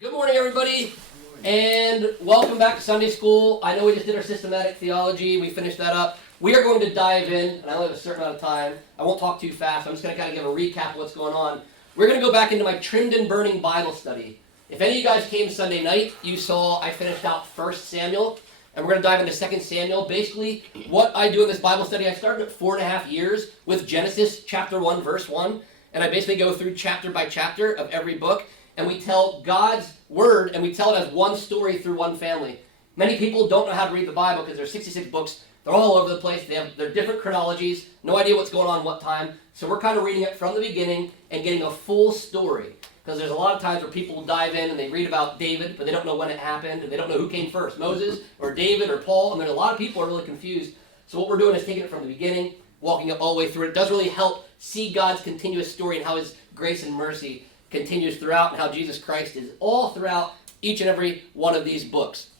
Good morning, everybody, and welcome back to Sunday School. I know we just did our systematic theology. We finished that up. We are going to dive in, and I only have a certain amount of time. I won't talk too fast. I'm just going to kind of give a recap of what's going on. We're going to go back into my trimmed and burning Bible study. If any of you guys came Sunday night, you saw I finished out 1 Samuel, and we're going to dive into 2 Samuel. Basically, what I do in this Bible study, I started at 4.5 years with Genesis chapter 1, verse 1, and I basically go through chapter by chapter of every book. And we tell God's word, and we tell it as one story through one family. Many people don't know how to read the Bible because there's 66 books. They're all over the place. They're different chronologies, no idea what's going on what time. So we're kind of reading it from the beginning and getting a full story. Because there's a lot of times where people will dive in and they read about David, but they don't know when it happened, and they don't know who came first, Moses or David or Paul. And there's a lot of people are really confused. So what we're doing is taking it from the beginning, walking it all the way through. It does really help see God's continuous story and how His grace and mercy continues throughout, and how Jesus Christ is all throughout each and every one of these books.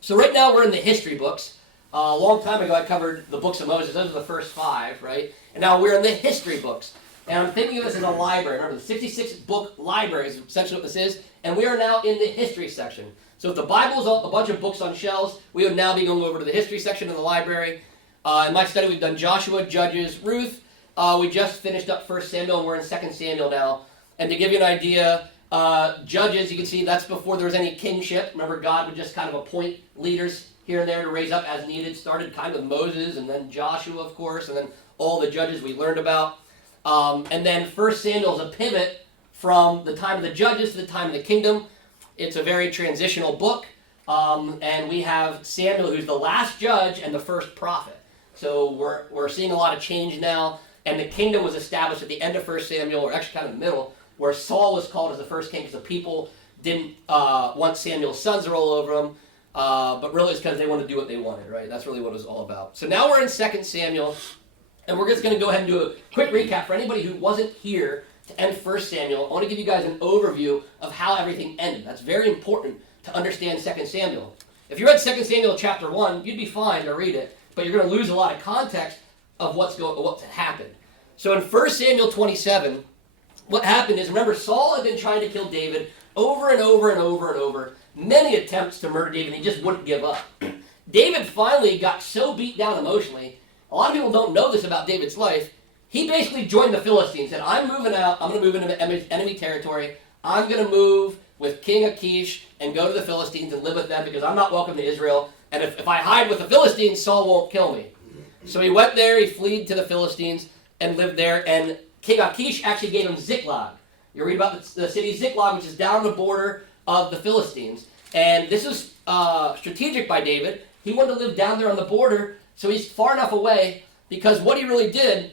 So right now we're in the history books. A long time ago I covered the books of Moses. Those are the first 5, right? And now we're in the history books. And I'm thinking of this as a library. Remember, the 66 book library is essentially what this is. And we are now in the history section. So if the Bible's a bunch of books on shelves, we would now be going over to the history section in the library. In my study we've done Joshua, Judges, Ruth. We just finished up 1 Samuel, and we're in 2 Samuel now. And to give you an idea, Judges, you can see that's before there was any kingship. Remember, God would just kind of appoint leaders here and there to raise up as needed. Started kind of with Moses, and then Joshua, of course, and then all the judges we learned about. And then 1 Samuel is a pivot from the time of the judges to the time of the kingdom. It's a very transitional book. And we have Samuel, who's the last judge and the first prophet. So we're seeing a lot of change now. And the kingdom was established at the end of 1 Samuel, or actually kind of the middle, where Saul was called as the first king because the people didn't want Samuel's sons to roll over them, but really it's because they wanted to do what they wanted, right? That's really what it was all about. So now we're in 2 Samuel, and we're just going to go ahead and do a quick recap for anybody who wasn't here to end 1 Samuel. I want to give you guys an overview of how everything ended. That's very important to understand 2 Samuel. If you read 2 Samuel chapter 1, you'd be fine to read it, but you're going to lose a lot of context of what's happened. So in 1 Samuel 27, what happened is, remember, Saul had been trying to kill David over and over and over and over. Many attempts to murder David, and he just wouldn't give up. David finally got so beat down emotionally. A lot of people don't know this about David's life. He basically joined the Philistines, said, I'm moving out, I'm going to move into enemy territory. I'm going to move with King Achish and go to the Philistines and live with them because I'm not welcome to Israel. And if I hide with the Philistines, Saul won't kill me. So he went there, he fled to the Philistines and lived there, and King Achish actually gave him Ziklag. You read about the city Ziklag, which is down the border of the Philistines. And this is strategic by David. He wanted to live down there on the border, so he's far enough away, because what he really did,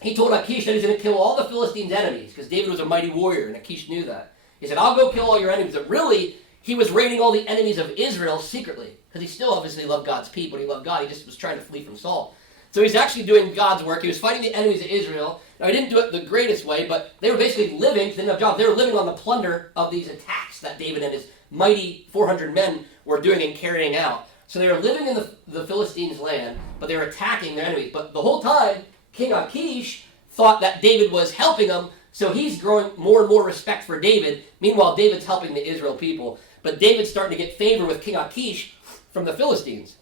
he told Achish that he's going to kill all the Philistines' enemies, because David was a mighty warrior, and Achish knew that. He said, I'll go kill all your enemies. But really, he was raiding all the enemies of Israel secretly, because he still obviously loved God's people, he loved God, he just was trying to flee from Saul. So he's actually doing God's work. He was fighting the enemies of Israel. Now, he didn't do it the greatest way, but they were basically living, they didn't have jobs, they were living on the plunder of these attacks that David and his mighty 400 men were doing and carrying out. So they were living in the Philistines' land, but they were attacking their enemies. But the whole time, King Achish thought that David was helping them, so he's growing more and more respect for David. Meanwhile, David's helping the Israel people. But David's starting to get favor with King Achish from the Philistines.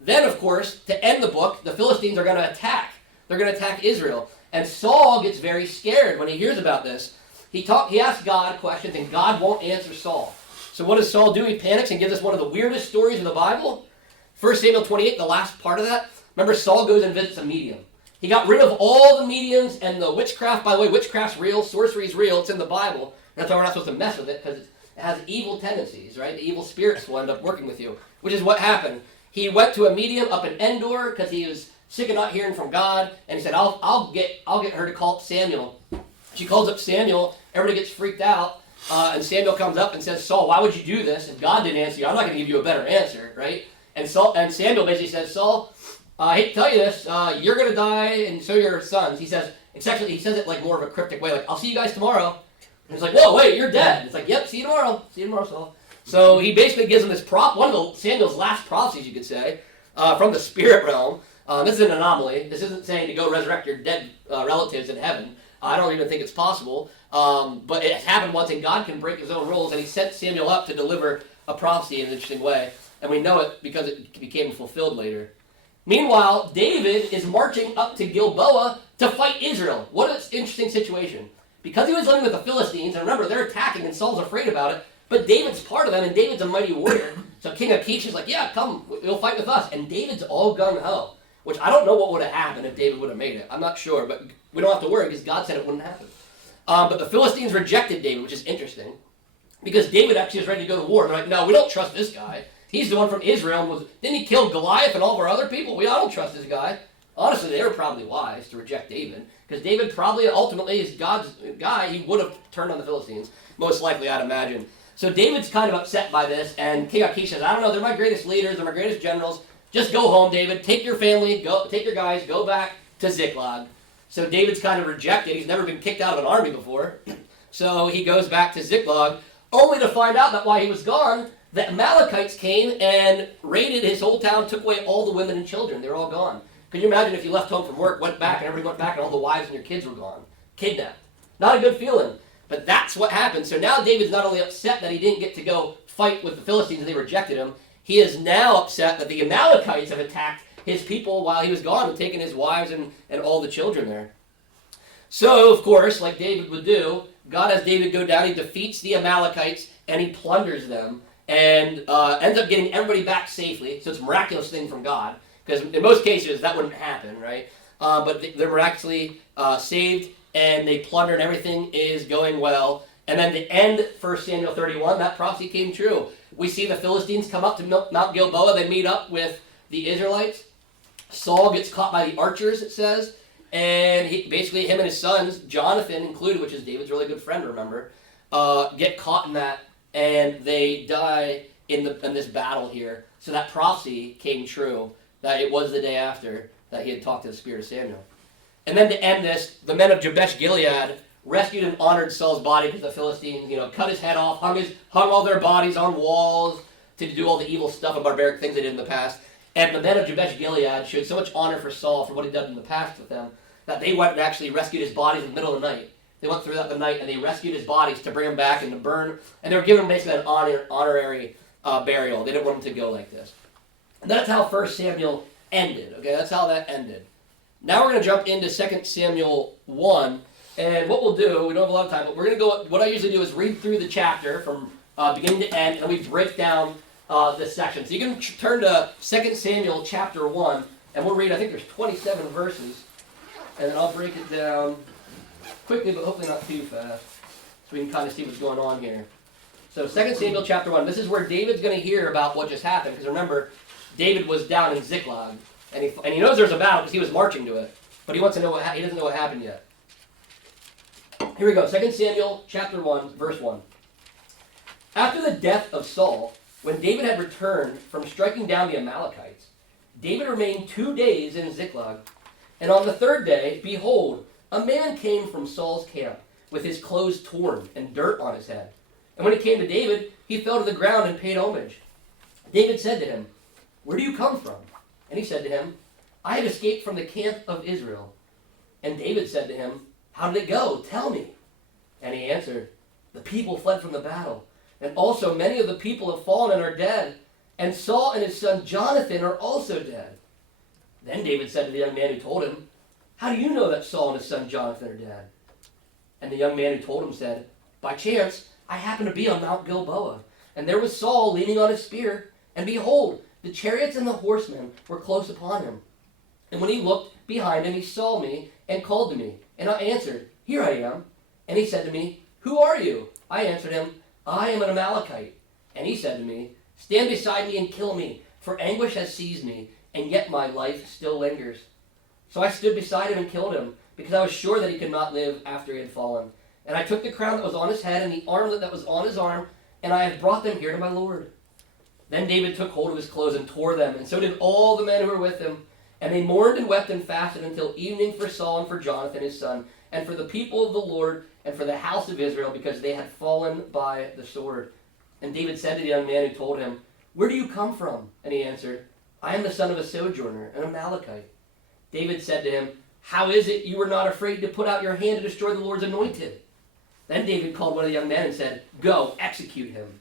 Then, of course, to end the book, the Philistines are going to attack. They're going to attack Israel. And Saul gets very scared when he hears about this. He asks God questions, and God won't answer Saul. So what does Saul do? He panics and gives us one of the weirdest stories in the Bible. 1 Samuel 28, the last part of that. Remember, Saul goes and visits a medium. He got rid of all the mediums and the witchcraft. By the way, witchcraft's real, sorcery's real. It's in the Bible. That's why we're not supposed to mess with it, because it has evil tendencies, right? The evil spirits will end up working with you, which is what happened. He went to a medium up in Endor because he was sick of not hearing from God, and he said, I'll get her to call up Samuel. She calls up Samuel, everybody gets freaked out, and Samuel comes up and says, Saul, why would you do this? If God didn't answer you, I'm not going to give you a better answer, right? And Samuel basically says, Saul, I hate to tell you this, you're going to die, and so are your sons. He says it like more of a cryptic way, like, I'll see you guys tomorrow. And it's like, whoa, wait, you're dead. It's like, yep, see you tomorrow. See you tomorrow, Saul. So he basically gives him this one of Samuel's last prophecies, you could say, from the spirit realm. This is an anomaly. This isn't saying to go resurrect your dead relatives in heaven. I don't even think it's possible. But it happened once, and God can break his own rules, and he sent Samuel up to deliver a prophecy in an interesting way. And we know it because it became fulfilled later. Meanwhile, David is marching up to Gilboa to fight Israel. What an interesting situation. Because he was living with the Philistines, and remember, they're attacking, and Saul's afraid about it, but David's part of them, and David's a mighty warrior. So King Achish is like, yeah, come, you'll fight with us. And David's all gung-ho, which I don't know what would have happened if David would have made it. I'm not sure, but we don't have to worry because God said it wouldn't happen. But the Philistines rejected David, which is interesting, because David actually was ready to go to war. They're like, no, we don't trust this guy. He's the one from Israel. Didn't he kill Goliath and all of our other people? I don't trust this guy. Honestly, they were probably wise to reject David, because David probably ultimately is God's guy. He would have turned on the Philistines, most likely, I'd imagine. So David's kind of upset by this, and King Achish says, I don't know, they're my greatest leaders, they're my greatest generals. Just go home, David. Take your family, take your guys, go back to Ziklag. So David's kind of rejected. He's never been kicked out of an army before. So he goes back to Ziklag, only to find out that while he was gone, the Amalekites came and raided his whole town, took away all the women and children. They were all gone. Could you imagine if you left home from work, went back, and everybody went back, and all the wives and your kids were gone? Kidnapped. Not a good feeling. But that's what happened. So now David's not only upset that he didn't get to go fight with the Philistines and they rejected him, he is now upset that the Amalekites have attacked his people while he was gone and taken his wives and all the children there. So, of course, like David would do, God has David go down, he defeats the Amalekites, and he plunders them, and ends up getting everybody back safely. So it's a miraculous thing from God, because in most cases that wouldn't happen, right? But they're miraculously saved, and they plunder, and everything is going well. And then to end 1 Samuel 31, that prophecy came true. We see the Philistines come up to Mount Gilboa. They meet up with the Israelites. Saul gets caught by the archers, it says. And basically him and his sons, Jonathan included, which is David's really good friend, remember, get caught in that. And they die in this battle here. So that prophecy came true, that it was the day after that he had talked to the spirit of Samuel. And then to end this, the men of Jabesh Gilead rescued and honored Saul's body because the Philistines, cut his head off, hung all their bodies on walls to do all the evil stuff and barbaric things they did in the past. And the men of Jabesh Gilead showed so much honor for Saul for what he'd done in the past with them that they went and actually rescued his bodies in the middle of the night. They went throughout the night and they rescued his bodies to bring him back and to burn. And they were giving him basically an honorary burial. They didn't want him to go like this. And that's how 1 Samuel ended. Okay, that's how that ended. Now we're going to jump into 2 Samuel 1, and what we'll do, we don't have a lot of time, but we're going to go, what I usually do is read through the chapter from beginning to end, and we break down this section. So you can turn to 2 Samuel chapter 1, and we'll read, I think there's 27 verses, and then I'll break it down quickly, but hopefully not too fast, so we can kind of see what's going on here. So 2 Samuel chapter 1, this is where David's going to hear about what just happened, because remember, David was down in Ziklag. And he knows there's a battle because he was marching to it. But he wants to know he doesn't know what happened yet. Here we go. 2 Samuel chapter 1, verse 1. After the death of Saul, when David had returned from striking down the Amalekites, David remained 2 days in Ziklag. And on the third day, behold, a man came from Saul's camp with his clothes torn and dirt on his head. And when he came to David, he fell to the ground and paid homage. David said to him, "Where do you come from?" And he said to him, "I have escaped from the camp of Israel." And David said to him, "How did it go? Tell me." And he answered, "The people fled from the battle, and also many of the people have fallen and are dead, and Saul and his son Jonathan are also dead." Then David said to the young man who told him, "How do you know that Saul and his son Jonathan are dead?" And the young man who told him said, "By chance, I happened to be on Mount Gilboa, and there was Saul leaning on his spear, and behold, the chariots and the horsemen were close upon him. And when he looked behind him, he saw me and called to me. And I answered, 'Here I am.' And he said to me, 'Who are you?' I answered him, 'I am an Amalekite.' And he said to me, 'Stand beside me and kill me, for anguish has seized me, and yet my life still lingers.' So I stood beside him and killed him, because I was sure that he could not live after he had fallen. And I took the crown that was on his head and the armlet that was on his arm, and I have brought them here to my Lord." Then David took hold of his clothes and tore them, and so did all the men who were with him. And they mourned and wept and fasted until evening for Saul and for Jonathan his son, and for the people of the Lord, and for the house of Israel, because they had fallen by the sword. And David said to the young man who told him, "Where do you come from?" And he answered, "I am the son of a sojourner, an Amalekite." David said to him, How is it you were not afraid to put out your hand to destroy the Lord's anointed? Then David called one of the young men and said, Go, execute him.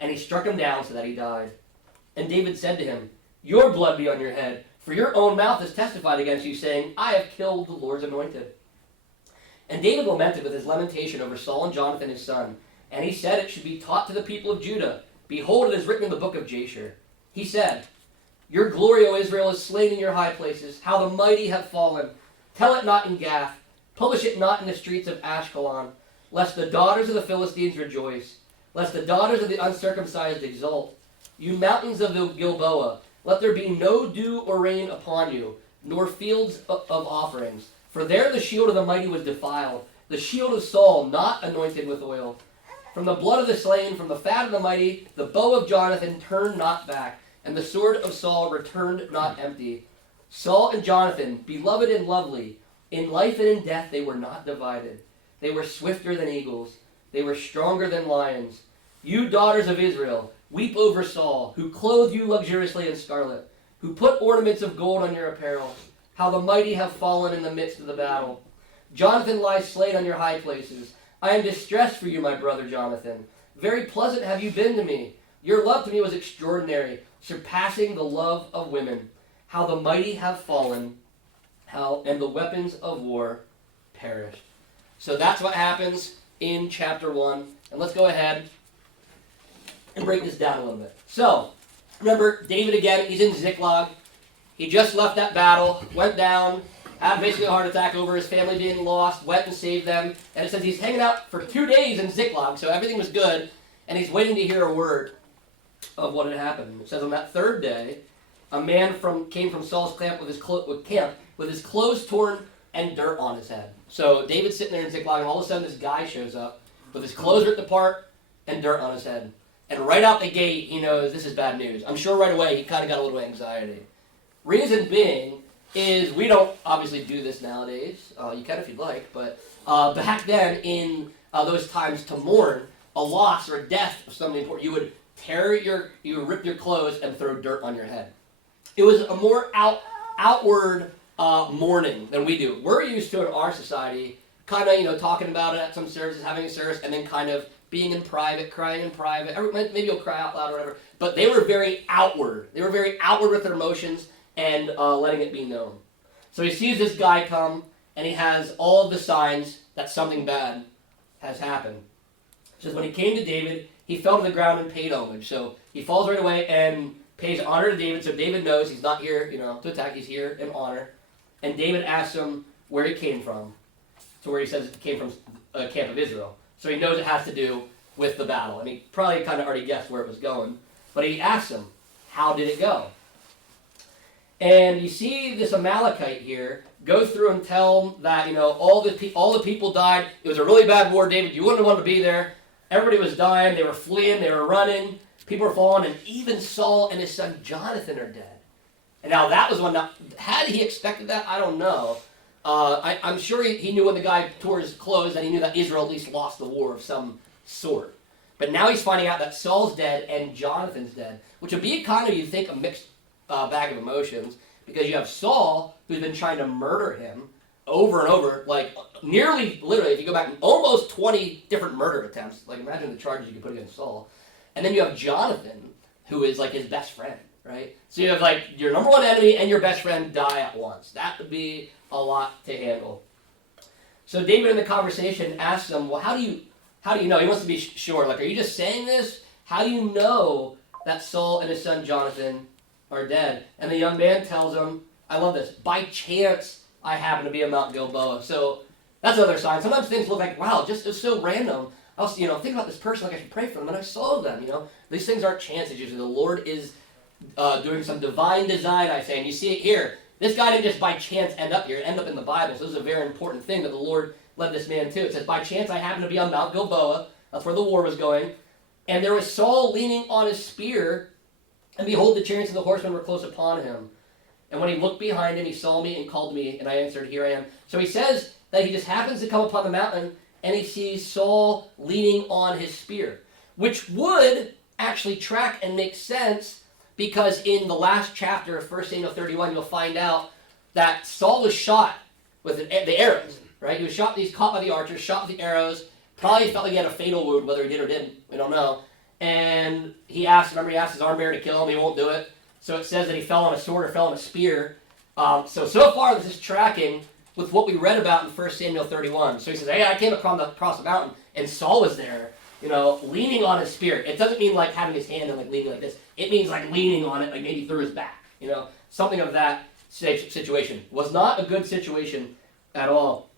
And he struck him down so that he died. And David said to him, Your blood be on your head, for your own mouth has testified against you, saying, I have killed the Lord's anointed. And David lamented with his lamentation over Saul and Jonathan his son. And he said it should be taught to the people of Judah. Behold, it is written in the book of Jasher. He said, Your glory, O Israel, is slain in your high places. How the mighty have fallen. Tell it not in Gath. Publish it not in the streets of Ashkelon. Lest the daughters of the Philistines rejoice. Lest the daughters of the uncircumcised exult. You mountains of Gilboa, let there be no dew or rain upon you, nor fields of offerings. For there the shield of the mighty was defiled, the shield of Saul not anointed with oil. From the blood of the slain, from the fat of the mighty, the bow of Jonathan turned not back, and the sword of Saul returned not empty. Saul and Jonathan, beloved and lovely, in life and in death they were not divided. They were swifter than eagles. They were stronger than lions. You daughters of Israel, weep over Saul, who clothed you luxuriously in scarlet, who put ornaments of gold on your apparel. How the mighty have fallen in the midst of the battle. Jonathan lies slain on your high places. I am distressed for you, my brother Jonathan. Very pleasant have you been to me. Your love to me was extraordinary, surpassing the love of women. How the mighty have fallen, and the weapons of war perished. So that's what happens in chapter 1. And let's go ahead and break this down a little bit. So, remember, David again, he's in Ziklag. He just left that battle, went down, had basically a heart attack over his family being lost, went and saved them. And it says he's hanging out for 2 days in Ziklag, so everything was good. And he's waiting to hear a word of what had happened. It says on that third day, a man came from Saul's camp with his clothes torn and dirt on his head. So David's sitting there in Ziklag, and all of a sudden this guy shows up with his clothes ripped apart and dirt on his head. And right out the gate, he knows this is bad news. I'm sure right away he kind of got a little anxiety. Reason being is we don't obviously do this nowadays. You can if you'd like, but back then in those times to mourn a loss or a death of something important, you would rip your clothes and throw dirt on your head. It was a more outward mourning than we do. We're used to in our society, kind of talking about it at some services, having a service, and then kind of being in private, crying in private. Maybe you'll cry out loud or whatever. But they were very outward. They were very outward with their emotions and letting it be known. So he sees this guy come, and he has all of the signs that something bad has happened. It says when he came to David, he fell to the ground and paid homage. So he falls right away and pays honor to David. So David knows he's not here, to attack. He's here in honor. And David asks him where he came from. To where he says it came from a camp of Israel. So he knows it has to do with the battle. And he probably kind of already guessed where it was going. But he asks him, how did it go? And you see this Amalekite here go through and tell that, all the people died. It was a really bad war, David. You wouldn't have wanted to be there. Everybody was dying. They were fleeing. They were running. People were falling. And even Saul and his son Jonathan are dead. And now that was one. Now, had he expected that? I don't know. I'm sure he knew when the guy tore his clothes that he knew that Israel at least lost the war of some sort. But now he's finding out that Saul's dead and Jonathan's dead, which would be kind of, you think, a mixed bag of emotions, because you have Saul, who's been trying to murder him over and over, like nearly, literally, if you go back, almost 20 different murder attempts. Like, imagine the charges you could put against Saul. And then you have Jonathan, who is like his best friend, right? So you have like your number one enemy and your best friend die at once. That would be a lot to handle. So David in the conversation asks him, well, how do you know? He wants to be sure. Like, are you just saying this? How do you know that Saul and his son Jonathan are dead? And the young man tells him, I love this, by chance I happen to be in Mount Gilboa. So that's another sign. Sometimes things look like, wow, it's so random. I was, think about this person, like I should pray for them, and I saw them, These things aren't chances. Usually the Lord is doing some divine design, I say. And you see it here. This guy didn't just by chance end up here. It ended up in the Bible. So this is a very important thing that the Lord led this man to. It says, by chance I happened to be on Mount Gilboa. That's where the war was going. And there was Saul leaning on his spear, and behold, the chariots and the horsemen were close upon him. And when he looked behind him, he saw me and called me, and I answered, here I am. So he says that he just happens to come upon the mountain, and he sees Saul leaning on his spear, which would actually track and make sense, because in the last chapter of 1 Samuel 31, you'll find out that Saul was shot with the arrows, right? He was caught by the archers, shot with the arrows. Probably felt like he had a fatal wound, whether he did or didn't. We don't know. And he asked his armor bearer to kill him. He won't do it. So it says that he fell on a sword or fell on a spear. So far this is tracking with what we read about in 1 Samuel 31. So he says, hey, I came across the mountain, and Saul was there, leaning on his spear. It doesn't mean like having his hand and like leaning like this. It means like leaning on it, like maybe through his back. Something of that situation. Was not a good situation at all.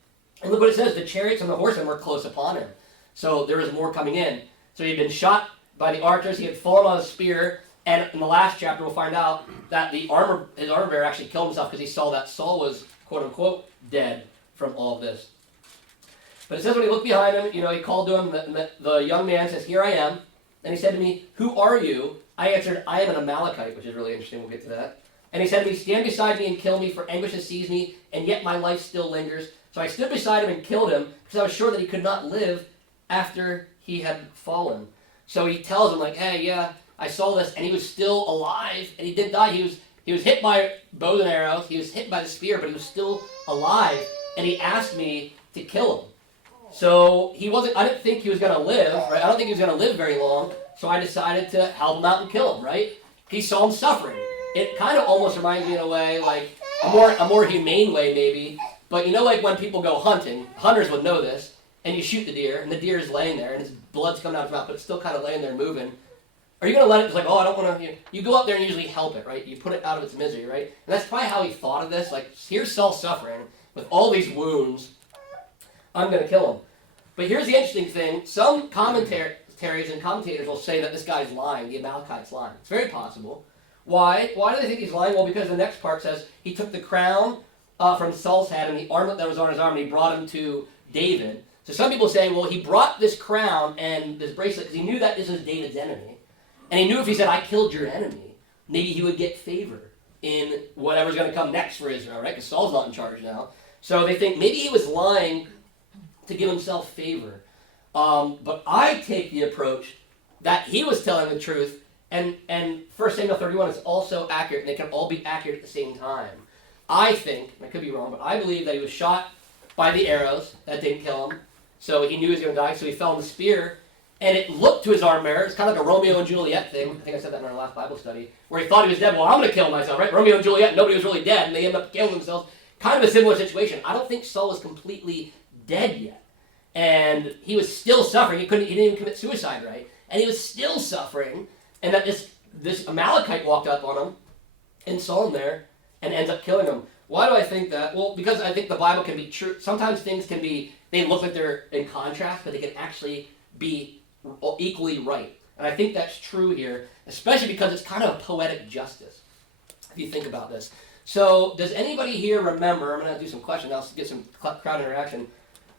And look what it says, the chariots and the horsemen were close upon him. So there was more coming in. So he'd been shot by the archers, he had fallen on a spear, and in the last chapter we'll find out that his armor bearer actually killed himself because he saw that Saul was, quote unquote, dead from all of this. But it says when he looked behind him, he called to him, the young man says, here I am. And he said to me, who are you? I answered, I am an Amalekite, which is really interesting, we'll get to that. And he said to me, stand beside me and kill me, for anguish has seized me, and yet my life still lingers. So I stood beside him and killed him, because I was sure that he could not live after he had fallen. So he tells him, like, hey, yeah, I saw this, and he was still alive, and he didn't die. He was hit by bows and arrows, he was hit by the spear, but he was still alive, and he asked me to kill him. So I didn't think he was going to live, right? I don't think he was going to live very long, so I decided to help him out and kill him, right? He saw him suffering. It kind of almost reminds me in a way, like a more humane way maybe, but like when people go hunting, hunters would know this, and you shoot the deer, and the deer is laying there, and his blood's coming out of his mouth, but it's still kind of laying there moving. Are you going to let it, it's like, oh, I don't want to, you go up there and usually help it, right? You put it out of its misery, right? And that's probably how he thought of this, like, here's Saul suffering, with all these wounds, I'm going to kill him. But here's the interesting thing, some commentaries and commentators will say that this guy's lying, the Amalekite's lying. It's very possible. Why? Why do they think he's lying? Well, because the next part says he took the crown from Saul's head and the armlet that was on his arm, and he brought him to David. So some people say, well, he brought this crown and this bracelet because he knew that this was David's enemy. And he knew if he said, I killed your enemy, maybe he would get favor in whatever's going to come next for Israel, right? Because Saul's not in charge now. So they think maybe he was lying to give himself favor. But I take the approach that he was telling the truth. And 1 Samuel 31 is also accurate, and they can all be accurate at the same time. I think, and I could be wrong, but I believe that he was shot by the arrows. That didn't kill him. So he knew he was going to die, so he fell on the spear. And it looked to his armor bearer, it's kind of like a Romeo and Juliet thing. I think I said that in our last Bible study, where he thought he was dead. Well, I'm going to kill myself, right? Romeo and Juliet, nobody was really dead, and they end up killing themselves. Kind of a similar situation. I don't think Saul was completely dead yet. And he was still suffering. He didn't even commit suicide, right? And he was still suffering. And that this Amalekite walked up on him and saw him there and ends up killing him. Why do I think that? Well, because I think the Bible can be true. Sometimes things they look like they're in contrast, but they can actually be equally right. And I think that's true here, especially because it's kind of a poetic justice, if you think about this. So does anybody here remember, I'm going to do some questions, I'll get some crowd interaction.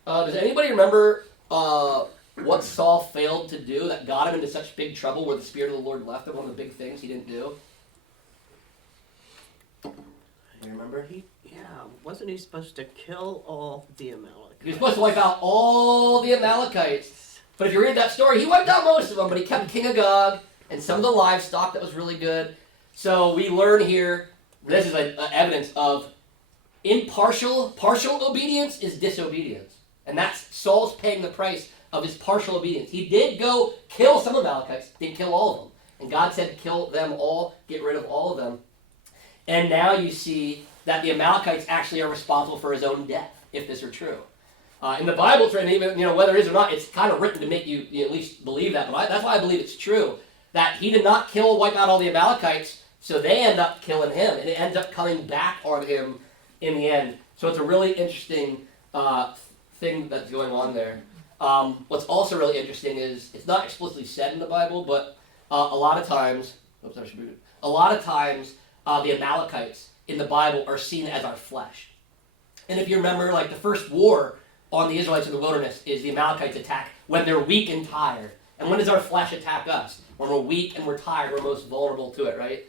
Does anybody remember what Saul failed to do that got him into such big trouble where the Spirit of the Lord left him? One of the big things he didn't do. You remember? Wasn't he supposed to kill all the Amalekites? He was supposed to wipe out all the Amalekites. But if you read that story, he wiped out most of them, but he kept King Agag and some of the livestock that was really good. So we learn here, this is evidence of partial obedience is disobedience. And that's Saul's paying the price of his partial obedience. He did go kill some Amalekites, didn't kill all of them. And God said kill them all, get rid of all of them. And now you see that the Amalekites actually are responsible for his own death, if this are true. In the Bible, it's written, even whether it is or not, it's kind of written to make you at least believe that. But that's why I believe it's true, that he did not wipe out all the Amalekites, so they end up killing him, and it ends up coming back on him in the end. So it's a really interesting thing that's going on there. What's also really interesting is it's not explicitly said in the Bible, but a lot of times, the Amalekites in the Bible are seen as our flesh. And if you remember, like the first war on the Israelites in the wilderness is the Amalekites attack when they're weak and tired. And when does our flesh attack us? When we're weak and we're tired, we're most vulnerable to it, right?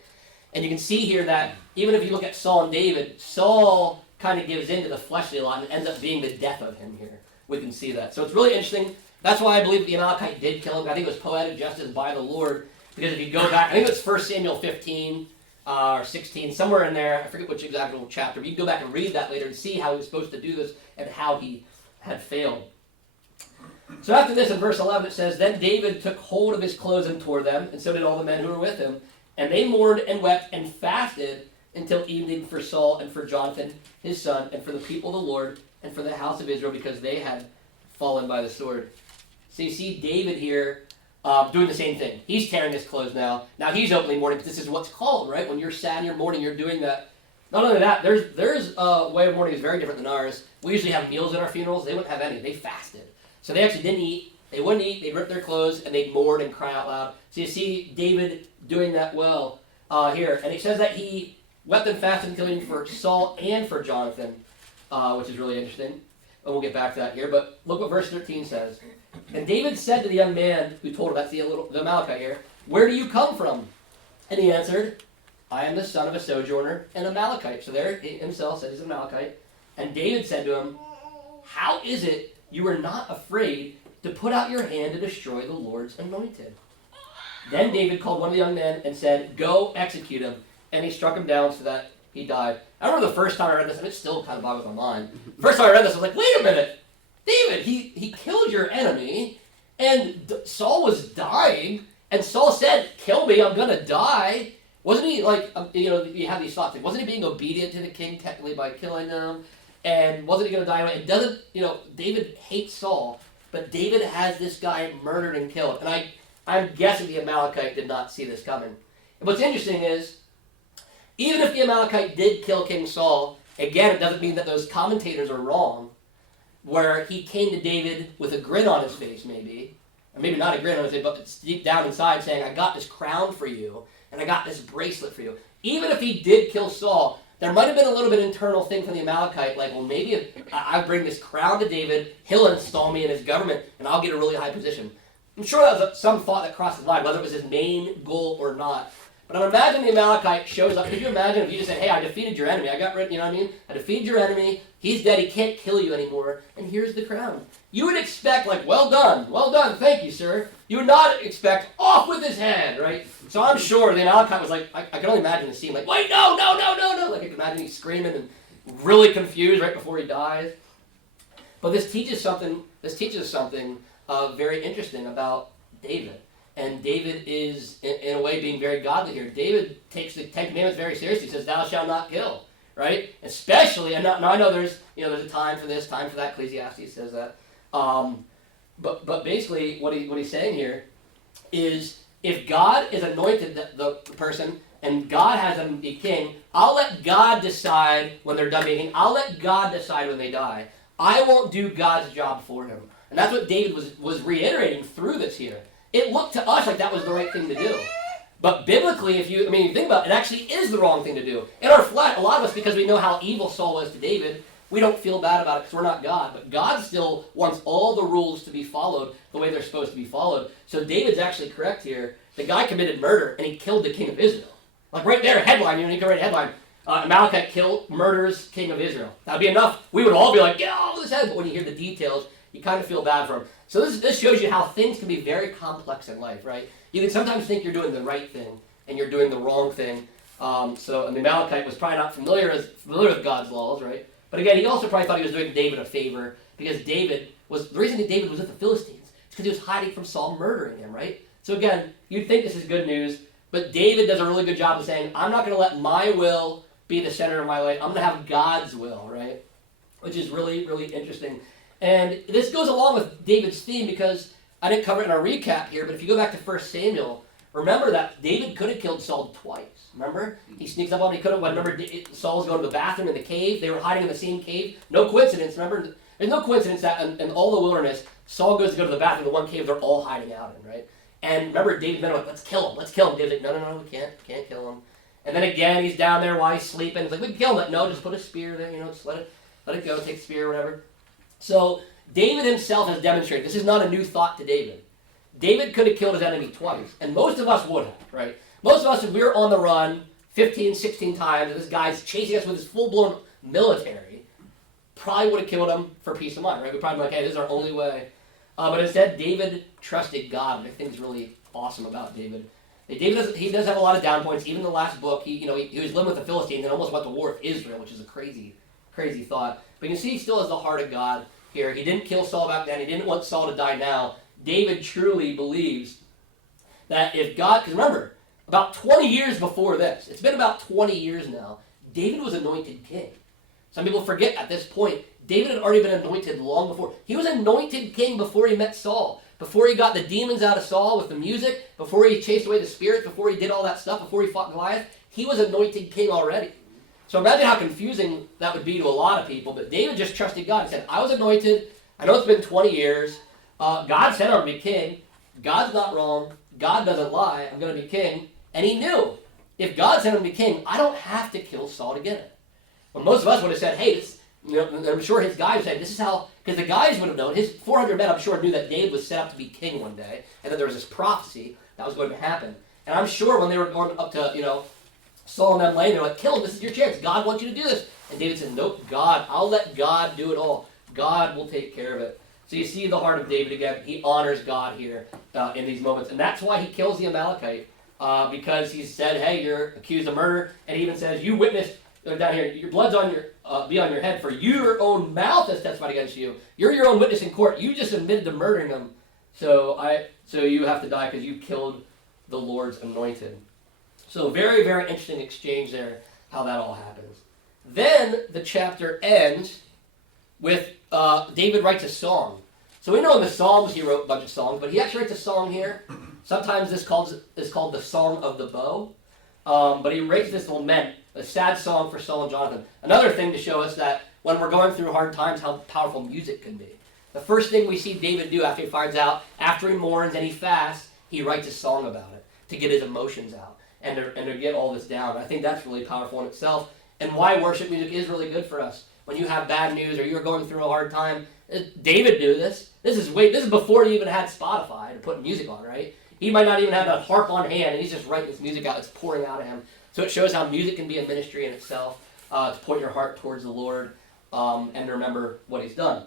And you can see here that even if you look at Saul and David, Saul kind of gives in to the fleshly a lot and ends up being the death of him here. We can see that. So it's really interesting. That's why I believe the Amalekite did kill him. I think it was poetic justice by the Lord. Because if you go back, I think it was 1 Samuel 15, or 16, somewhere in there. I forget which exact chapter. But you can go back and read that later and see how he was supposed to do this and how he had failed. So after this, in verse 11, it says, Then David took hold of his clothes and tore them, and so did all the men who were with him. And they mourned and wept and fasted until evening for Saul and for Jonathan, his son, and for the people of the Lord, and for the house of Israel, because they had fallen by the sword. So you see David here doing the same thing. He's tearing his clothes now. Now he's openly mourning, but this is what's called, right? When you're sad and you're mourning, you're doing that. Not only that, there's a way of mourning that's very different than ours. We usually have meals at our funerals. They wouldn't have any. They fasted. So they actually didn't eat. They wouldn't eat. They'd rip their clothes, and they'd mourn and cry out loud. So you see David doing that well here. And it says that he wept and fasted until evening for Saul and for Jonathan, which is really interesting. And we'll get back to that here. But look what verse 13 says. And David said to the young man who told him, that's the Amalekite here, Where do you come from? And he answered, I am the son of a sojourner, an Amalekite. So there he himself said he's an Amalekite. And David said to him, How is it you are not afraid to put out your hand to destroy the Lord's anointed? Then David called one of the young men and said, Go execute him. And he struck him down so that he died. I remember the first time I read this, and it still kind of boggles my mind. First time I read this, I was like, wait a minute. David, he killed your enemy, and Saul was dying, and Saul said, Kill me, I'm going to die. Wasn't he, like, you have these thoughts, wasn't he being obedient to the king technically by killing them? And wasn't he going to die anyway? It doesn't, David hates Saul, but David has this guy murdered and killed. And I'm guessing the Amalekite did not see this coming. And what's interesting is, even if the Amalekite did kill King Saul, again, it doesn't mean that those commentators are wrong, where he came to David with a grin on his face, maybe. Or maybe not a grin on his face, but it's deep down inside saying, I got this crown for you, and I got this bracelet for you. Even if he did kill Saul, there might have been a little bit internal thing from the Amalekite, like, well, maybe if I bring this crown to David, he'll install me in his government, and I'll get a really high position. I'm sure that was some thought that crossed his mind, whether it was his main goal or not. But I'm imagining the Amalekite shows up. Could you imagine if you just said, hey, I defeated your enemy. I got rid, you know what I mean? I defeated your enemy. He's dead. He can't kill you anymore. And here's the crown. You would expect, like, well done, thank you, sir. You would not expect, off with his head, right? So I'm sure the Amalekite was like, I can only imagine the scene, like, wait, no. Like, I can imagine he's screaming and really confused right before he dies. But this teaches something very interesting about David. And David is, in a way, being very godly here. David takes the Ten Commandments very seriously. He says, thou shalt not kill, right? Especially, and now I know there's a time for this, time for that. Ecclesiastes says that. But basically, what he's saying here is, if God is anointed the person, and God has them be king, I'll let God decide when they're done being king. I'll let God decide when they die. I won't do God's job for him. And that's what David was reiterating through this here. It looked to us like that was the right thing to do. But biblically, if you think about it, it actually is the wrong thing to do. In our flesh, a lot of us, because we know how evil Saul was to David, we don't feel bad about it because we're not God. But God still wants all the rules to be followed the way they're supposed to be followed. So David's actually correct here. The guy committed murder, and he killed the king of Israel. Like right there, headline, you can write a headline. Amalekite murders king of Israel. That would be enough. We would all be like, get off his head. But when you hear the details, you kind of feel bad for him. So this shows you how things can be very complex in life, right? You can sometimes think you're doing the right thing, and you're doing the wrong thing. And the Amalekite was probably not familiar with God's laws, right? But again, he also probably thought he was doing David a favor, because the reason that David was with the Philistines is because he was hiding from Saul murdering him, right? So again, you'd think this is good news, but David does a really good job of saying, I'm not going to let my will be the center of my life. I'm going to have God's will, right? Which is really, really interesting. And this goes along with David's theme, because I didn't cover it in our recap here, but if you go back to 1 Samuel, remember that David could have killed Saul twice. Remember? He sneaks up on him. He could have. Remember, Saul was going to the bathroom in the cave. They were hiding in the same cave. No coincidence. Remember? There's no coincidence that in all the wilderness, Saul goes to go to the bathroom in the one cave they're all hiding out in, right? And remember, David's men were like, let's kill him. David's like, no, we can't kill him. And then again, he's down there while he's sleeping. He's like, we can kill him. Like, no, just put a spear there, just let it go, take the spear or whatever. So David himself has demonstrated, this is not a new thought to David. David could have killed his enemy twice, and most of us would have, right? Most of us, if we were on the run 15, 16 times, and this guy's chasing us with his full-blown military, probably would have killed him for peace of mind, right? We'd probably be like, hey, this is our only way. But instead, David trusted God, and I think is really awesome about David. He does have a lot of down points. Even in the last book, he was living with the Philistines and almost went to war with Israel, which is a crazy thought. But you can see he still has the heart of God here. He didn't kill Saul back then. He didn't want Saul to die now. David truly believes that if God, because remember, about 20 years before this, it's been about 20 years now, David was anointed king. Some people forget at this point, David had already been anointed long before. He was anointed king before he met Saul, before he got the demons out of Saul with the music, before he chased away the spirits, before he did all that stuff, before he fought Goliath. He was anointed king already. So imagine how confusing that would be to a lot of people, but David just trusted God and said, I was anointed, I know it's been 20 years, God said I'm going to be king, God's not wrong, God doesn't lie, I'm going to be king, and he knew, if God said I'm going to be king, I don't have to kill Saul to get it. Well, most of us would have said, hey, I'm sure his guys would say, this is how, because the guys would have known, his 400 men, I'm sure, knew that David was set up to be king one day, and that there was this prophecy that was going to happen. And I'm sure when they were going up to, Saul and them laying, they're like, kill him, this is your chance, God wants you to do this. And David said, nope, I'll let God do it all. God will take care of it. So you see the heart of David again. He honors God here in these moments. And that's why he kills the Amalekite, because he said, hey, you're accused of murder. And he even says, you witnessed, down here, your blood's on be on your head, for your own mouth has testified against you. You're your own witness in court. You just admitted to murdering them. So you have to die because you killed the Lord's anointed. So very, very interesting exchange there, how that all happens. Then the chapter ends with David writes a song. So we know in the Psalms he wrote a bunch of songs, but he actually writes a song here. Sometimes this is called the Song of the Bow. But he writes this lament, a sad song for Saul and Jonathan. Another thing to show us that when we're going through hard times, how powerful music can be. The first thing we see David do after he finds out, after he mourns and he fasts, he writes a song about it to get his emotions out and to get all this down. I think that's really powerful in itself, and why worship music is really good for us. When you have bad news or you're going through a hard time, David knew this. This is before he even had Spotify to put music on, right? He might not even have a harp on hand, and he's just writing this music out. It's pouring out of him. So it shows how music can be a ministry in itself, to point your heart towards the Lord and to remember what he's done.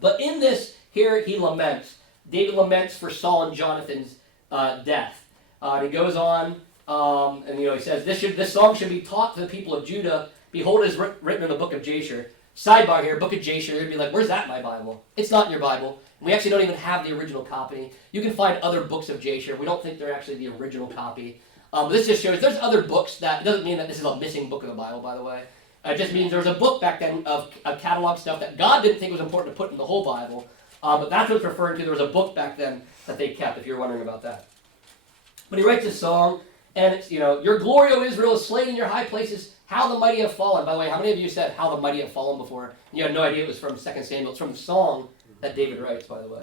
But in this, here he laments. David laments for Saul and Jonathan's death. And he goes on, and he says, this song should be taught to the people of Judah. Behold, it is written in the book of Jasher. Sidebar here, book of Jasher, you'd be like, where's that in my Bible? It's not in your Bible. We actually don't even have the original copy. You can find other books of Jasher. We don't think they're actually the original copy. This just shows there's other books that, it doesn't mean that this is a missing book of the Bible, by the way. It just means there was a book back then of catalog stuff that God didn't think was important to put in the whole Bible. But that's what it's referring to. There was a book back then that they kept, if you're wondering about that. But he writes a song, and it's, your glory, O Israel, is slain in your high places. How the mighty have fallen. By the way, how many of you said how the mighty have fallen before? You had no idea it was from 2 Samuel. It's from the song that David writes, by the way.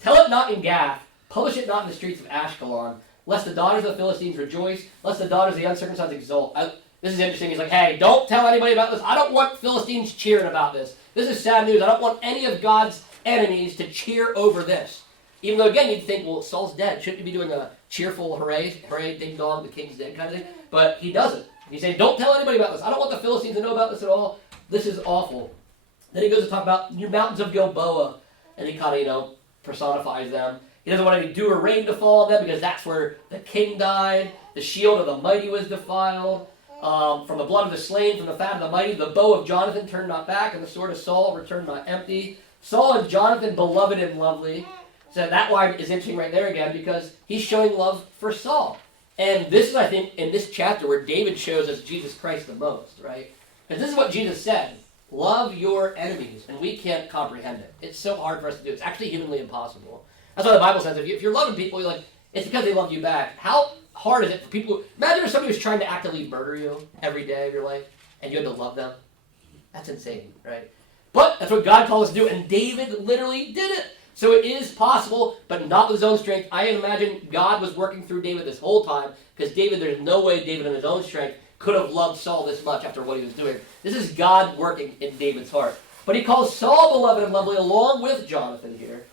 Tell it not in Gath, publish it not in the streets of Ashkelon, lest the daughters of the Philistines rejoice, lest the daughters of the uncircumcised exult. This is interesting. He's like, hey, don't tell anybody about this. I don't want Philistines cheering about this. This is sad news. I don't want any of God's enemies to cheer over this. Even though, again, you'd think, well, Saul's dead. Shouldn't he be doing a cheerful hooray, ding dong, the king's dead kind of thing? But he doesn't. He's saying, don't tell anybody about this. I don't want the Philistines to know about this at all. This is awful. Then he goes to talk about your mountains of Gilboa, and he kind of, personifies them. He doesn't want any dew or rain to fall on them because that's where the king died. The shield of the mighty was defiled. From the blood of the slain, from the fat of the mighty, the bow of Jonathan turned not back, and the sword of Saul returned not empty. Saul and Jonathan, beloved and lovely. So that line is interesting right there again because he's showing love for Saul. And this is, I think, in this chapter where David shows us Jesus Christ the most, right? Because this is what Jesus said. Love your enemies. And we can't comprehend it. It's so hard for us to do. It's actually humanly impossible. That's why the Bible says if you're loving people, you're like, it's because they love you back. How hard is it for people? Imagine if somebody was trying to actively murder you every day of your life and you had to love them. That's insane, right? But that's what God called us to do. And David literally did it. So it is possible, but not with his own strength. I imagine God was working through David this whole time, because there's no way David in his own strength could have loved Saul this much after what he was doing. This is God working in David's heart. But he calls Saul beloved and lovely along with Jonathan here.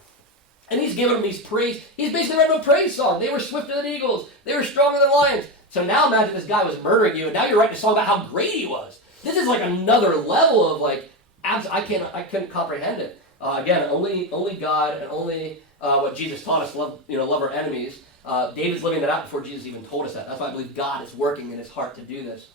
And he's giving him these praise. He's basically writing a praise song. They were swifter than eagles. They were stronger than lions. So now imagine this guy was murdering you, and now you're writing a song about how great he was. This is like another level of I couldn't comprehend it. Again, only God and only what Jesus taught us, love our enemies. David's living that out before Jesus even told us that. That's why I believe God is working in his heart to do this.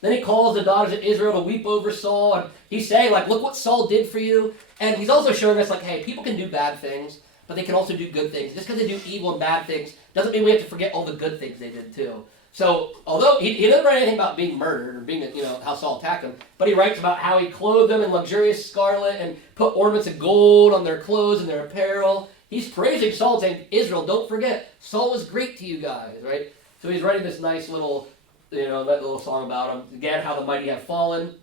Then he calls the daughters of Israel to weep over Saul, and he's saying, like, look what Saul did for you. And he's also showing us, like, hey, people can do bad things, but they can also do good things. Just because they do evil and bad things doesn't mean we have to forget all the good things they did too. So, although he doesn't write anything about being murdered or being, how Saul attacked him, but he writes about how he clothed them in luxurious scarlet and put ornaments of gold on their clothes and their apparel. He's praising Saul, saying, Israel, don't forget, Saul was great to you guys, right? So he's writing this nice little, that little song about him. Again, how the mighty have fallen.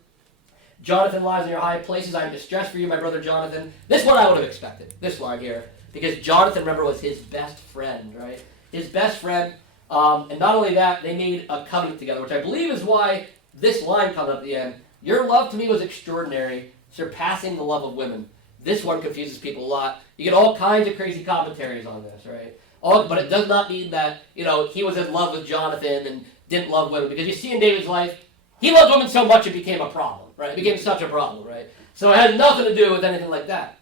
Jonathan lies in your high places. I am distressed for you, my brother Jonathan. This one I would have expected, this line here. Because Jonathan, remember, was his best friend, right? His best friend. And not only that, they made a covenant together, which I believe is why this line comes at the end. Your love to me was extraordinary, surpassing the love of women. This one confuses people a lot. You get all kinds of crazy commentaries on this, right? But it does not mean that, he was in love with Jonathan and didn't love women. Because you see in David's life, he loved women so much it became a problem, right? It became such a problem, right? So it has nothing to do with anything like that.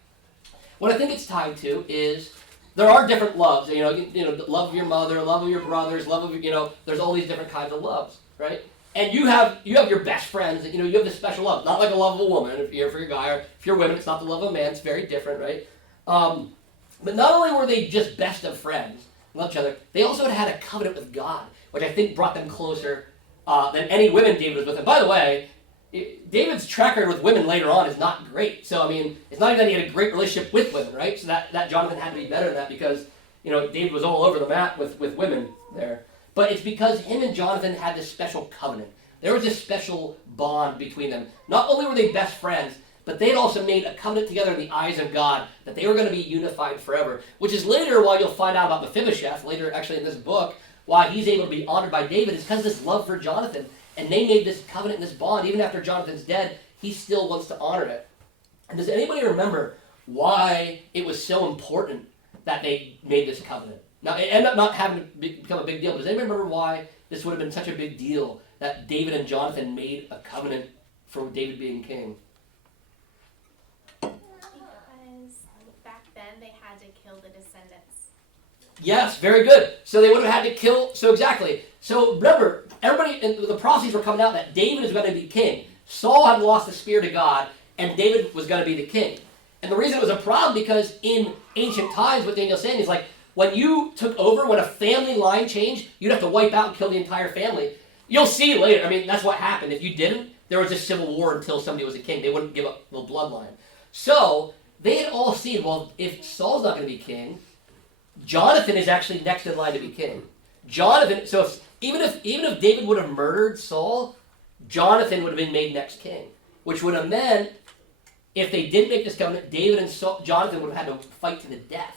What I think it's tied to is there are different loves. Love of your mother, love of your brothers, love of there's all these different kinds of loves, right? And you have your best friends. You have this special love, not like a love of a woman. If you're for your guy, or if you're women, it's not the love of a man. It's very different, right? But not only were they just best of friends, love each other, they also had a covenant with God, which I think brought them closer than any women David was with. And by the way, David's track record with women later on is not great. So, it's not even that he had a great relationship with women, right? So that Jonathan had to be better than that because, David was all over the map with women there. But it's because him and Jonathan had this special covenant. There was this special bond between them. Not only were they best friends, but they had also made a covenant together in the eyes of God that they were going to be unified forever. Which is later why you'll find out about Mephibosheth, later actually in this book, why he's able to be honored by David is because of this love for Jonathan. And they made this covenant, this bond, even after Jonathan's dead, he still wants to honor it. And does anybody remember why it was so important that they made this covenant? Now, it ended up not having to become a big deal, but does anybody remember why this would have been such a big deal that David and Jonathan made a covenant for David being king? Because back then they had to kill the descendants. Yes, very good. So they would have had to kill, so exactly. So remember, everybody, the prophecies were coming out that David is going to be king. Saul had lost the spear to God, and David was going to be the king. And the reason it was a problem because in ancient times, what Daniel's saying is like, when you took over, when a family line changed, you'd have to wipe out and kill the entire family. You'll see later, that's what happened. If you didn't, there was a civil war until somebody was a king. They wouldn't give up the bloodline. So they had all seen, well, if Saul's not going to be king, Jonathan is actually next in line to be king. Jonathan, so even if David would have murdered Saul, Jonathan would have been made next king, which would have meant if they didn't make this covenant, David and Jonathan would have had to fight to the death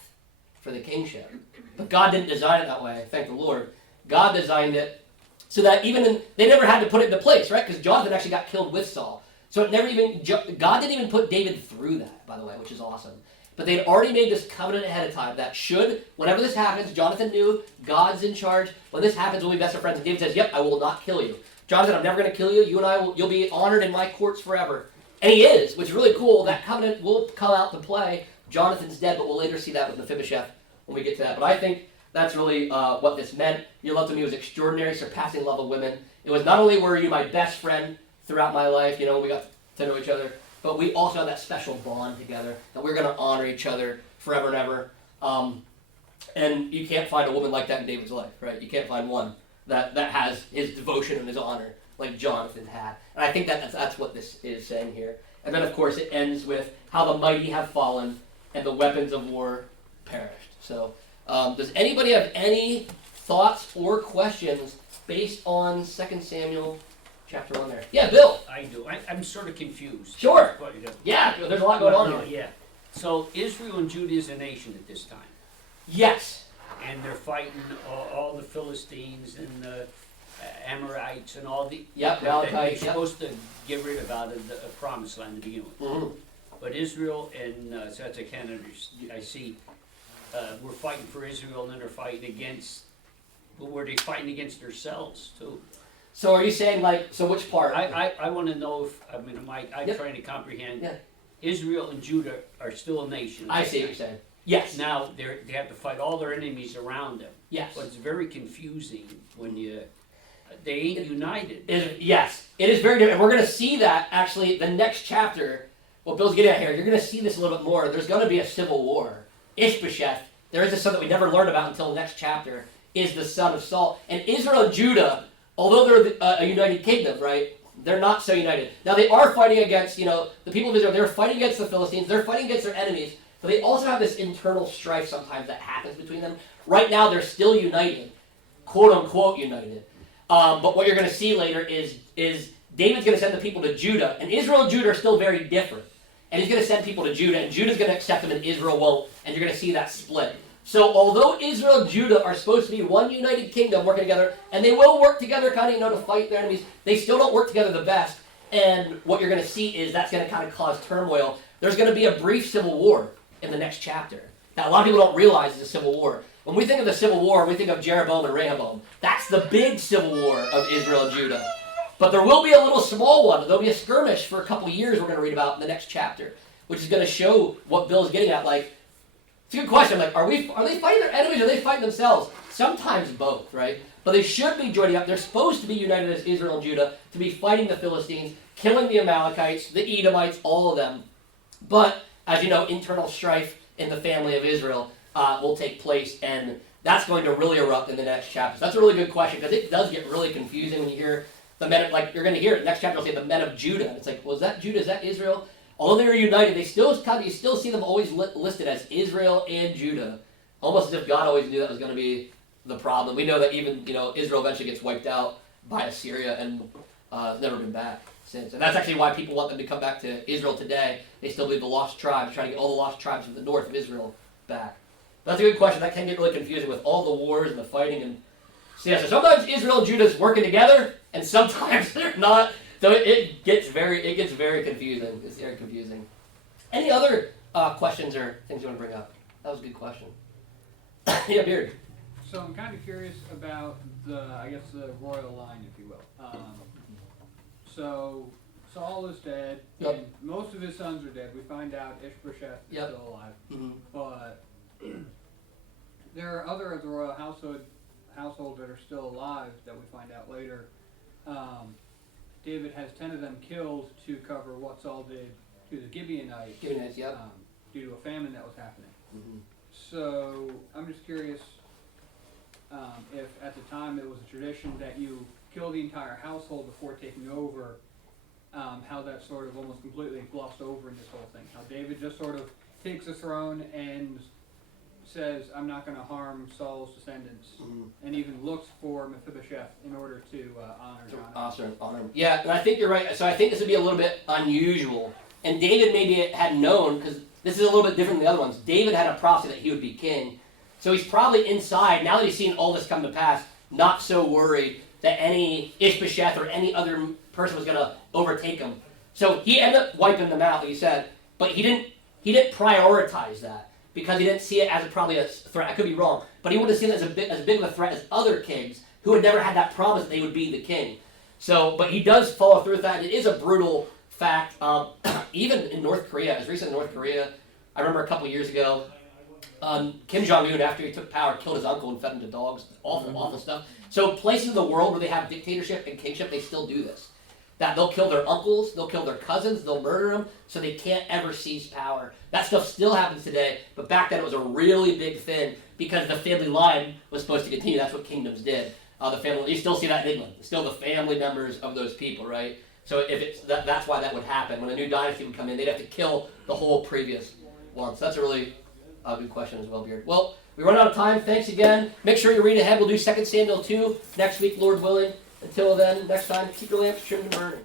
for the kingship. But God didn't design it that way, thank the Lord. God designed it so that they never had to put it into place, right? Because Jonathan actually got killed with Saul. So God didn't even put David through that, by the way, which is awesome. But they'd already made this covenant ahead of time that whenever this happens, Jonathan knew God's in charge. When this happens, we'll be best of friends. And David says, yep, I will not kill you. Jonathan, I'm never going to kill you. You and you'll be honored in my courts forever. And he is, which is really cool. That covenant will come out to play. Jonathan's dead, but we'll later see that with Mephibosheth when we get to that. But I think that's really what this meant. Your love to me was extraordinary, surpassing love of women. It was not only were you my best friend throughout my life, we got to know each other, but we also had that special bond together that we're going to honor each other forever and ever. And you can't find a woman like that in David's life, right? You can't find one that has his devotion and his honor like Jonathan had. And I think that's what this is saying here. And then, of course, it ends with how the mighty have fallen and the weapons of war perished. So does anybody have any thoughts or questions based on 2 Samuel chapter 1 there? Yeah, Bill. I do. I'm sort of confused. Sure. But, Yeah, there's a lot going on here. Yeah. So Israel and Judah is a nation at this time. Yes. And they're fighting all the Philistines and the Amorites and all the... Yep, They're Amalekites, yep. supposed to get rid of out of the promised land to begin with. Mm-hmm. But Israel and so that's I see we're fighting for Israel and then they're fighting against... But were they fighting against themselves too? So are you saying so which part? I want to know if, I'm Yep. trying to comprehend. Yeah. Israel and Judah are still a nation. I see what you're saying. Yes. Now they have to fight all their enemies around them. Yes. But it's very confusing when they ain't united. Yes, it is very different. And we're going to see that actually the next chapter. What Bill's getting at here, you're going to see this a little bit more. There's going to be a civil war. Ishbosheth, there is a son that we never learned about until the next chapter, is the son of Saul. And Israel and Judah, although they're a united kingdom, right? They're not so united. Now they are fighting against, the people of Israel. They're fighting against the Philistines. They're fighting against their enemies. But they also have this internal strife sometimes that happens between them. Right now they're still united, quote unquote united. But what you're going to see later is David's going to send the people to Judah, and Israel and Judah are still very different. And he's going to send people to Judah, and Judah's going to accept them, and Israel won't. And you're going to see that split. So although Israel and Judah are supposed to be one united kingdom working together, and they will work together kind of, to fight their enemies, they still don't work together the best. And what you're going to see is that's going to kind of cause turmoil. There's going to be a brief civil war in the next chapter. Now, a lot of people don't realize it's a civil war. When we think of the civil war, we think of Jeroboam and Rehoboam. That's the big civil war of Israel and Judah. But there will be a little small one. There'll be a skirmish for a couple years we're going to read about in the next chapter, which is going to show what Bill's getting at. Like, it's a good question. Like, are they fighting their enemies or are they fighting themselves? Sometimes both, right? But they should be joining up. They're supposed to be united as Israel and Judah to be fighting the Philistines, killing the Amalekites, the Edomites, all of them. But, as you know, internal strife in the family of Israel will take place, and that's going to really erupt in the next chapter. So that's a really good question, because it does get really confusing when you hear the men of, like, you're going to hear it, next chapter will say the men of Judah. It's like, well, is that Judah? Is that Israel? Although they are united, you still see them always listed as Israel and Judah. Almost as if God always knew that was going to be the problem. We know that even, Israel eventually gets wiped out by Assyria and has never been back since. And that's actually why people want them to come back to Israel today. They still believe the lost tribes, trying to get all the lost tribes from the north of Israel back. That's a good question. That can get really confusing with all the wars and the fighting. And so sometimes Israel and Judah is working together, and sometimes they're not. So it gets very confusing. It's very confusing. Any other questions or things you want to bring up? That was a good question. Yeah, Beard. So I'm kind of curious about the royal line, if you will. So Saul is dead, Yep. and most of his sons are dead. We find out Ishbosheth is Yep. still alive. Mm-hmm. But there are other of the royal household that are still alive that we find out later. David has 10 of them killed to cover what Saul did to the Gibeonites, Yep. due to a famine that was happening. Mm-hmm. So I'm just curious if at the time it was a tradition that you kill the entire household before taking over, how that sort of almost completely glossed over in this whole thing. How David just sort of takes the throne and says, I'm not going to harm Saul's descendants, and even looks for Mephibosheth in order to honor him. Yeah, and I think you're right. So I think this would be a little bit unusual. And David maybe had known, because this is a little bit different than the other ones. David had a prophecy that he would be king. So he's probably inside, now that he's seen all this come to pass, not so worried that any Ishbosheth or any other person was going to overtake him. So he ended up wiping them out, like you said, but he didn't prioritize that, because he didn't see it as probably a threat. I could be wrong, but he would have seen it as big of a threat as other kings who had never had that promise that they would be the king. So, but he does follow through with that. It is a brutal fact. Even in North Korea, as recent as North Korea, I remember a couple years ago, Kim Jong-un, after he took power, killed his uncle and fed him to dogs. Awful stuff. So places in the world where they have dictatorship and kingship, they still do this. That they'll kill their uncles, they'll kill their cousins, they'll murder them, so they can't ever seize power. That stuff still happens today, but back then it was a really big thing, because the family line was supposed to continue. That's what kingdoms did. You still see that in England. It's still the family members of those people, right? So if it's that's why that would happen. When a new dynasty would come in, they'd have to kill the whole previous one. So that's a really good question as well, Beard. Well, we run out of time. Thanks again. Make sure you read ahead. We'll do 2 Samuel 2 next week, Lord willing. Until then, next time, keep your lamps trimmed and burning.